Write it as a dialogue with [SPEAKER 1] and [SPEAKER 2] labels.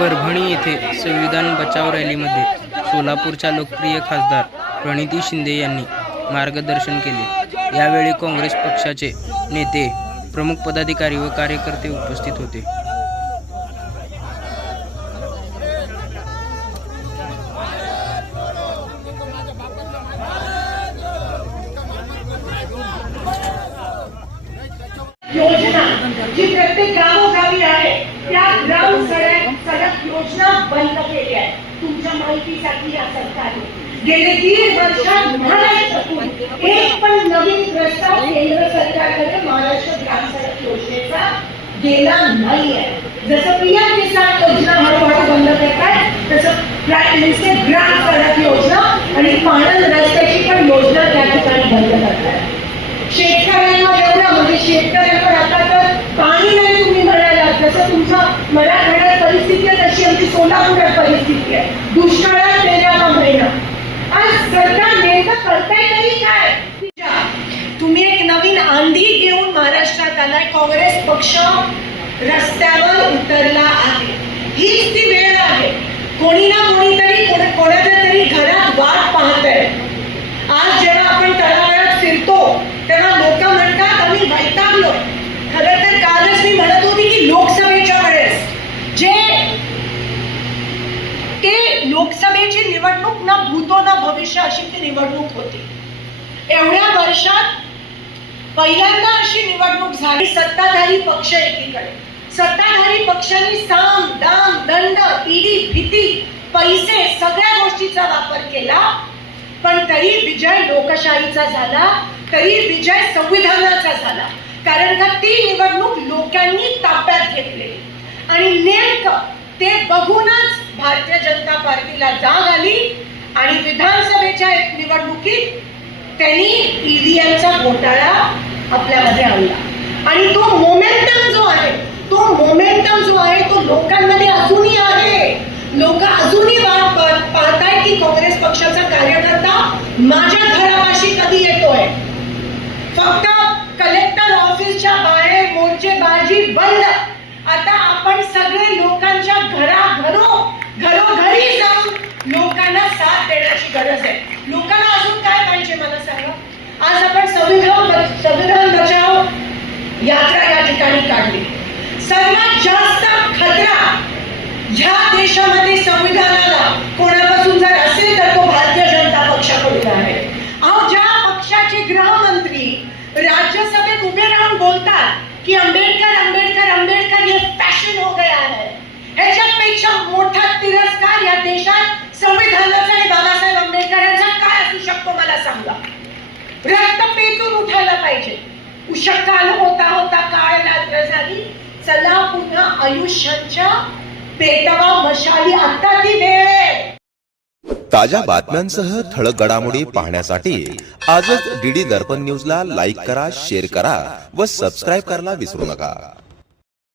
[SPEAKER 1] परभणी येथे संविधान बचाव रॅलीमध्ये सोलापूरच्या लोकप्रिय खासदार प्रणिती शिंदे यांनी मार्गदर्शन केले. यावेळी काँग्रेस पक्षाचे नेते प्रमुख पदाधिकारी व कार्यकर्ते उपस्थित होते.
[SPEAKER 2] योजना जी प्रत्येक गावोगावी आहे त्या ग्राउंड सडक योजना बंद केली आहे. तुमच्या माहितीसाठी या सरकारने. गेले तीन वर्षात महाराष्ट्रातून एक पण नवीन प्रस्ताव केंद्र सरकारकडे महाराष्ट्र ग्राम सडक योजनेचा गेला नाहीये. जसं पीएम किसान योजना हळूहळू बंद करत आहे तसं प्राईम मिनिस्टर ग्राम सडक योजना आणि पाणंद रस्त्याची पण योजना त्या ठिकाणी बंद करताय शेतकऱ्यांना एवढं म्हणजे शेतकऱ्यांवर आता तर पाणी नाही तुम्ही म्हणाला जसं तुमचा मराठवाड्यात परिस्थिती आहे तशी आमची सोलापुरात दुष्काळात गेल्याचा महिना आज सरकार नेमकं करताय तरी काय? तुम्ही एक नवीन आंधी घेऊन महाराष्ट्रात आलाय. काँग्रेस पक्ष रस्त्यावर उतरला आहे. हीच ती वेळ आहे. कोणी ना कोणीतरी कोण- कोणाच्या तरी घरात वाट पाहतंय आज जेव्हा आपण तळागाळात फिरतो तेव्हा लोक म्हणतात आम्ही वैतागलो खरं तर कालच मी म्हणत होती की लोकसभेच्या वेळेस जे ते लोकसभेची निवडणूक ना भूतो ना भविष्य अशी ती निवडणूक होती. एवढ्या वर्षात पहिल्यांदा अशी निवडणूक झाली. सत्ताधारी पक्ष एकीकडे. सत्ताधारी पक्षांनी साम दाम दंड पिढी भीती पैसे सगळ्या गोष्टीचा वापर केला. पण तरी विजय लोकशाहीचा झाला. तरी विजय संविधानाचा झाला. कारण का ती निवडणूक लोकांनी ताब्यात घेतली आणि नेमकं ते बघूनच भारतीय जनता पार्टीला जाग आली आणि विधानसभेच्या एक निवडणुकीत त्यांनी ईव्हीएमचा घोटाळा आपल्यामध्ये आणला. आणि तो मोमेंटम जो आहे तो मोमेंटम जो आहे तो लोकांमध्ये अजूनही आहे. लोक अजूनही वाट पाहताय की काँग्रेस पक्षाचा कार्यकर्ता माझ्या घरापाशी कधी येतोय? फक्त कलेक्टर ऑफिसच्या बाहेर मोर्चेबाजी बंद. आता आपण सगळे लोकांच्या घराघर गरज आहे. लोकांना अजून काय पाहिजे मला सांगा? आज आपण संविधान ब- संविधान बचाव यात्रा या ठिकाणी काढली. सर्वात जास्त खतरा ह्या देशामध्ये संविधानाला कोणापासून जर असेल तर तो भारतीय जनता पक्षाकडून आहे. अहो ज्या पक्षाचे गृहमंत्री राज्यसभेत उभे राहून बोलतात की आंबेडकर आंबेडकर आंबेडकर हे फॅशन हो गया है. ह्याच्यापेक्षा मोठा तिरस्कार या देशात संविधानाचा काय शकतो मला सांगा. रक्त पेटून उठायला पाहिजे. उषकाल होता होता काळ रात्र झाली. चला पुन्हा आयुष्याच्या पेटवा मशाली आता ती वेळ. आहे
[SPEAKER 3] ताज्या बातम्यांसह ठळक घडामोडी पाहण्यासाठी आजच डीडी दर्पण न्यूजला लाईक करा शेअर करा व सबस्क्राईब करायला विसरू नका.